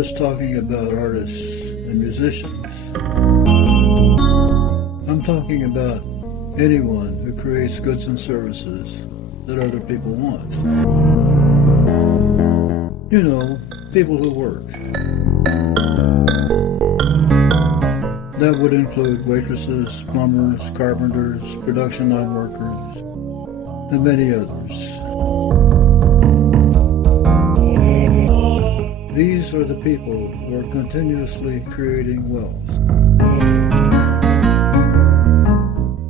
just talking about artists and musicians. I'm talking about anyone who creates goods and services that other people want. You know, people who work. That would include waitresses, plumbers, carpenters, production line workers, and many others. These are the people who are continuously creating wealth.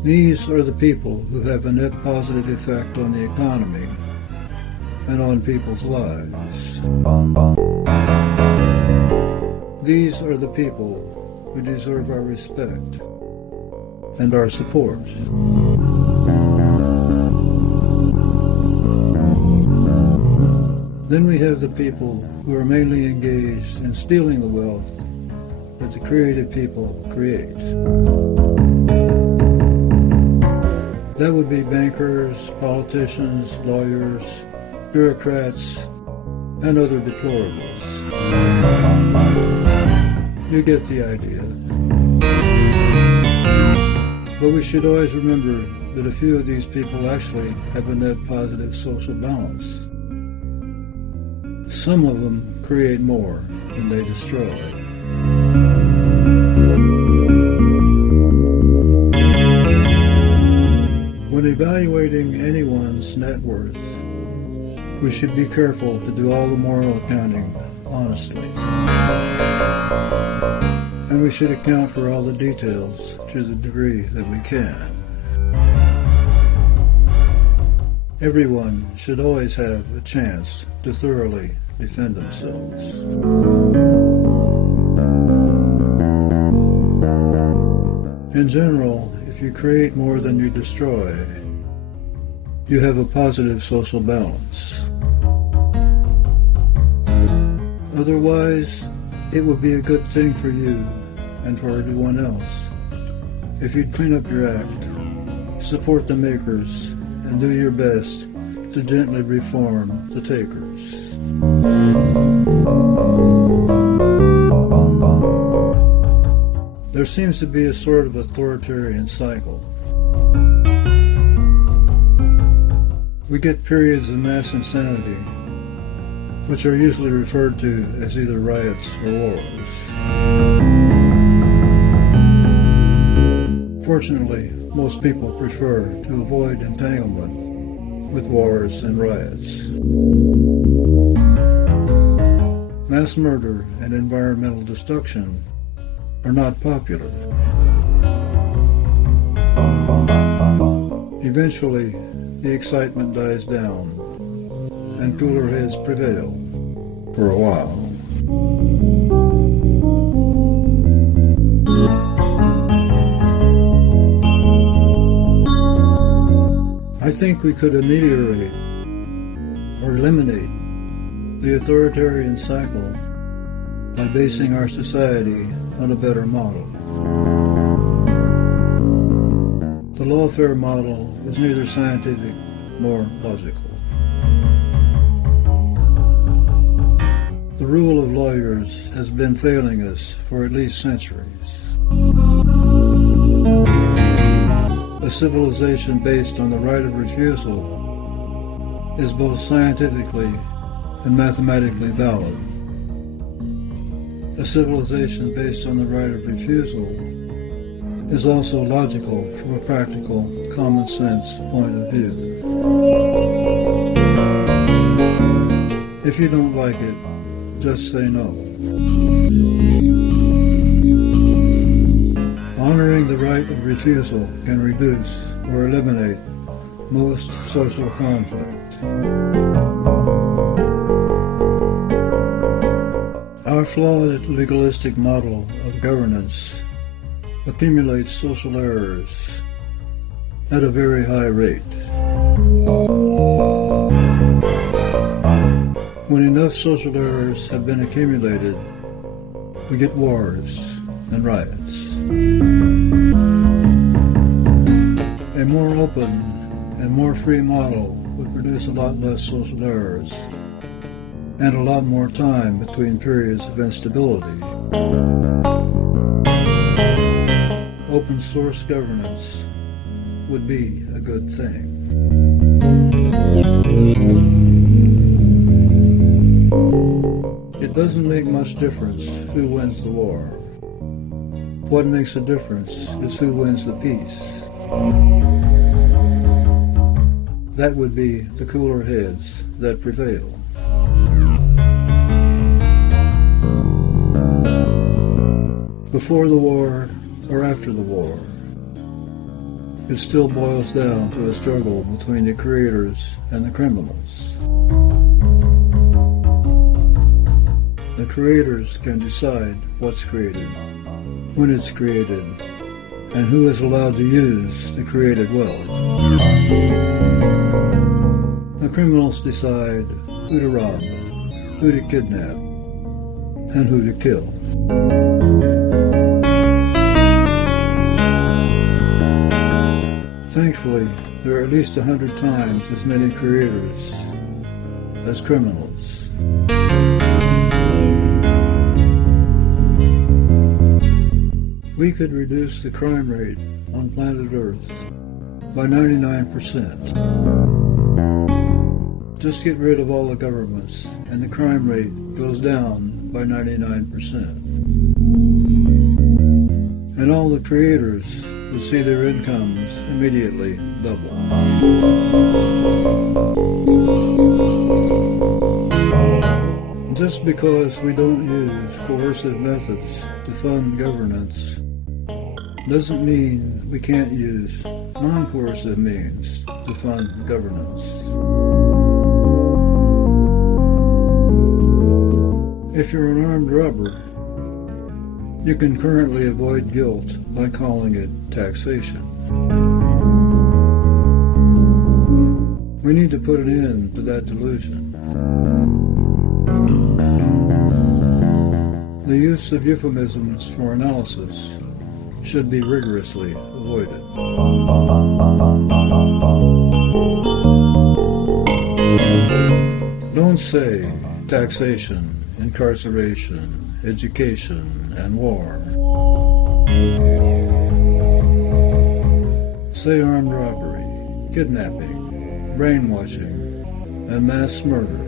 These are the people who have a net positive effect on the economy and on people's lives. These are the people who deserve our respect and our support. Then we have the people who are mainly engaged in stealing the wealth that the creative people create. That would be bankers, politicians, lawyers, bureaucrats, and other deplorables. You get the idea. But we should always remember that a few of these people actually have a net positive social balance. Some of them create more than they destroy. When evaluating anyone's net worth, we should be careful to do all the moral accounting honestly. And we should account for all the details to the degree that we can. Everyone should always have a chance to thoroughly defend themselves. In general, if you create more than you destroy, you have a positive social balance. Otherwise, it would be a good thing for you and for everyone else if you'd clean up your act, support the makers, and do your best to gently reform the takers. There seems to be a sort of authoritarian cycle. We get periods of mass insanity, which are usually referred to as either riots or wars. Fortunately, most people prefer to avoid entanglement with wars and riots. Mass murder and environmental destruction are not popular. Eventually, the excitement dies down and cooler heads prevail for a while. I think we could ameliorate or eliminate the authoritarian cycle by basing our society on a better model. The lawfare model is neither scientific nor logical. The rule of lawyers has been failing us for at least centuries. A civilization based on the right of refusal is both scientifically and mathematically valid. A civilization based on the right of refusal is also logical from a practical, common sense point of view. If you don't like it, just say no. Honoring the right of refusal can reduce or eliminate most social conflict. Our flawed legalistic model of governance accumulates social errors at a very high rate. When enough social errors have been accumulated, we get wars and riots. A more open and more free model would produce a lot less social errors and a lot more time between periods of instability. Open source governance would be a good thing. It doesn't make much difference who wins the war. What makes a difference is who wins the peace. That would be the cooler heads that prevail. Before the war or after the war, it still boils down to a struggle between the creators and the criminals. The creators can decide what's created, when it's created, and who is allowed to use the created wealth. The criminals decide who to rob, who to kidnap, and who to kill. Thankfully, there are at least 100 times as many creators as criminals. We could reduce the crime rate on planet Earth by 99%. Just get rid of all the governments and the crime rate goes down by 99%. And all the creators will see their incomes immediately double. Just because we don't use coercive methods to fund governance doesn't mean we can't use non-coercive means to fund governance. If you're an armed robber, you can currently avoid guilt by calling it taxation. We need to put an end to that delusion. The use of euphemisms for analysis should be rigorously avoided. Don't say taxation, incarceration, education, and war. Say armed robbery, kidnapping, brainwashing, and mass murder.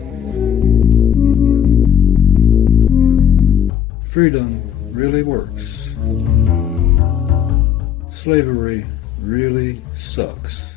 Freedom really works. Slavery really sucks.